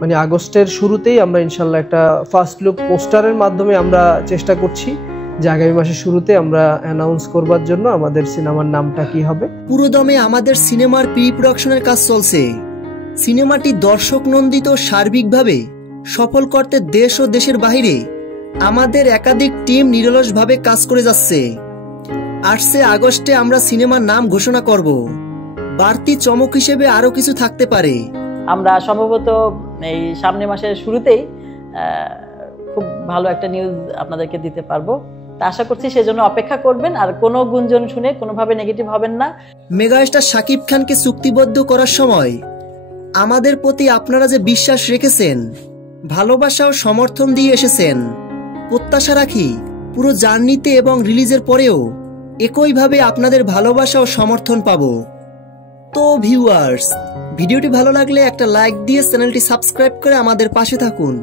মানে আগস্টের শুরুতেই আমরা ইনশাল্লাহ একটা ফার্স্ট লুক পোস্টারের মাধ্যমে আমরা চেষ্টা করছি যে আগামী মাসের শুরুতে আমরা অ্যানাউন্স করবার জন্য আমাদের সিনেমার নামটা কি হবে। পুরোদমে আমাদের সিনেমার প্রি প্রোডাকশনের কাজ চলছে। সিনেমাটি দর্শক নন্দিত সার্বিকভাবে সফল করতে দেশ ও দেশের বাইরে আমাদের একাধিক টিম নিরলসভাবে কাজ করে যাচ্ছে। 8 আগস্টে আমরা সিনেমার নাম ঘোষণা করব। বাড়তি চমক হিসেবে আরো কিছু থাকতে পারে। আমরা সম্ভবত এই সামনের মাসের শুরুতেই খুব ভালো একটা নিউজ আপনাদেরকে দিতে পারবো। আশা করছি সেজন্য অপেক্ষা করবেন, আর কোনো গুঞ্জন শুনে কোনোভাবে নেগেটিভ হবেন না। মেগাস্টার শাকিব খানকে চুক্তিবদ্ধ করার সময় আমাদের প্রতি আপনারা যে বিশ্বাস রেখেছেন, ভালোবাসা ও সমর্থন দিয়ে এসেছেন, প্রত্যাশা রাখি পুরো জার্নিতে এবং রিলিজের পরেও একইভাবে আপনাদের ভালোবাসা ও সমর্থন পাবো। তো ভিউয়ার্স, ভিডিওটি ভালো লাগলে একটা লাইক দিয়ে চ্যানেলটি সাবস্ক্রাইব করে আমাদের পাশে থাকুন।